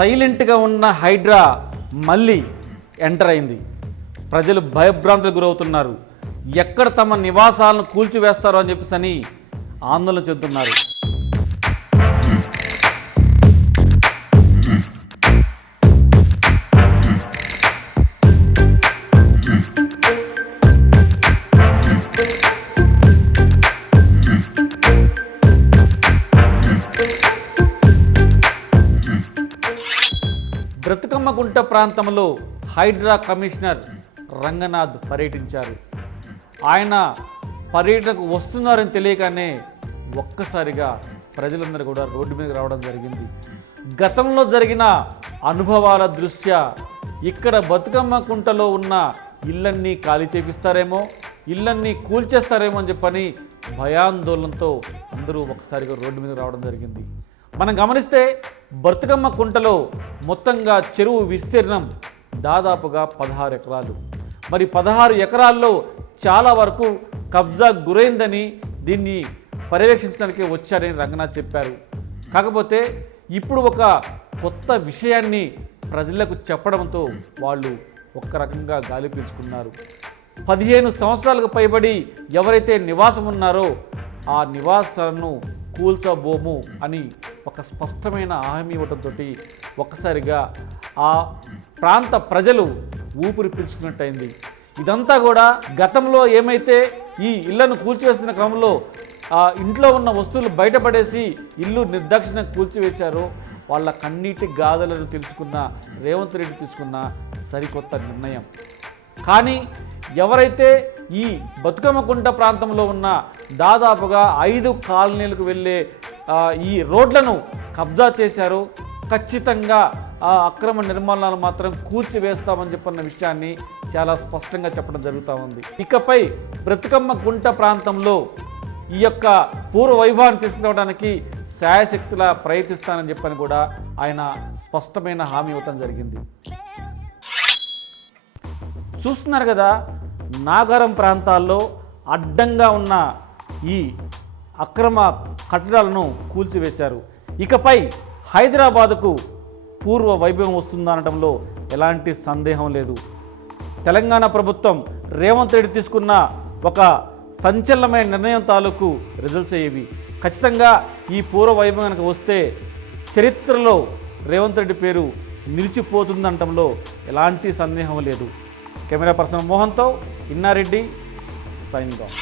సైలెంట్గా ఉన్న హైడ్రా మళ్ళీ ఎంటర్ అయింది. ప్రజలు భయభ్రాంతులకు గురవుతున్నారు. ఎక్కడ తమ నివాసాలను కూల్చివేస్తారో అని చెప్పేసి ఆందోళన చెందుతున్నారు. బ్రతుకమ్మగుంట ప్రాంతంలో హైడ్రా కమిషనర్ రంగనాథ్ పర్యటించారు. ఆయన పర్యటనకు వస్తున్నారని తెలియగానే ఒక్కసారిగా ప్రజలందరూ కూడా రోడ్డు మీదకి రావడం జరిగింది. గతంలో జరిగిన అనుభవాల దృష్ట్యా ఇక్కడ బతుకమ్మకుంటలో ఉన్న ఇళ్ళన్నీ ఖాళీ చేపిస్తారేమో, ఇళ్ళన్నీ కూల్చేస్తారేమో అని చెప్పని భయాందోళనతో అందరూ ఒక్కసారిగా రోడ్డు మీద రావడం జరిగింది. మనం గమనిస్తే బతుకమ్మ కుంటలో మొత్తంగా చెరువు విస్తీర్ణం దాదాపుగా 16 ఎకరాలు. మరి 16 ఎకరాల్లో చాలా వరకు కబ్జా గురైందని దీన్ని పర్యవేక్షించడానికి వచ్చారని రంగనాథ్ చెప్పారు. కాకపోతే ఇప్పుడు ఒక కొత్త విషయాన్ని ప్రజలకు చెప్పడంతో వాళ్ళు ఒక్క రకంగా గాలి పీల్చుకున్నారు. 15 సంవత్సరాలకు పైబడి ఎవరైతే నివాసం ఉన్నారో ఆ నివాసాలను కూల్చబోము అని ఒక స్పష్టమైన హామీ ఇవ్వడంతో ఒక్కసారిగా ఆ ప్రాంత ప్రజలు ఊపిరి పీల్చుకున్నట్టయింది. ఇదంతా కూడా గతంలో ఏమైతే ఈ ఇళ్లను కూల్చివేస్తున్న క్రమంలో ఆ ఇంట్లో ఉన్న వస్తువులు బయటపడేసి ఇల్లు నిర్దాక్షిణ్యంగా కూల్చివేశారో వాళ్ళ కన్నీటి గాథలను తెలుసుకున్న రేవంత్ రెడ్డి తీసుకున్న సరికొత్త నిర్ణయం. కానీ ఎవరైతే ఈ బతుకమ్మకుంట ప్రాంతంలో ఉన్న దాదాపుగా 5 కాలనీలకు వెళ్ళే ఈ రోడ్లను కబ్జా చేశారో ఖచ్చితంగా ఆ అక్రమ నిర్మాణాలు మాత్రం కూల్చివేస్తామని చెప్పన్న విషయాన్ని చాలా స్పష్టంగా చెప్పడం జరుగుతూ ఉంది. ఇకపై బ్రతుకమ్మకుంట ప్రాంతంలో ఈ యొక్క పూర్వ వైభవాన్ని తీసుకురావడానికి శాయశక్తులా ప్రయత్నిస్తానని చెప్పని కూడా ఆయన స్పష్టమైన హామీ ఇవ్వటం జరిగింది. చూస్తున్నారు కదా, నాగారం ప్రాంతాల్లో అడ్డంగా ఉన్న ఈ అక్రమ కట్టడాలను కూల్చివేశారు. ఇకపై హైదరాబాదుకు పూర్వ వైభవం వస్తుందనడంలో ఎలాంటి సందేహం లేదు. తెలంగాణ ప్రభుత్వం రేవంత్ రెడ్డి తీసుకున్న ఒక సంచలనమైన నిర్ణయం తాలూకు రిజల్ట్స్ అయ్యేవి. ఖచ్చితంగా ఈ పూర్వ వైభవం కనుక వస్తే చరిత్రలో రేవంత్ రెడ్డి పేరు నిలిచిపోతుందనటంలో ఎలాంటి సందేహం లేదు. కెమెరా పర్సన్ మోహన్తో ఇన్నారెడ్డి, సైనింగ్ ఆఫ్.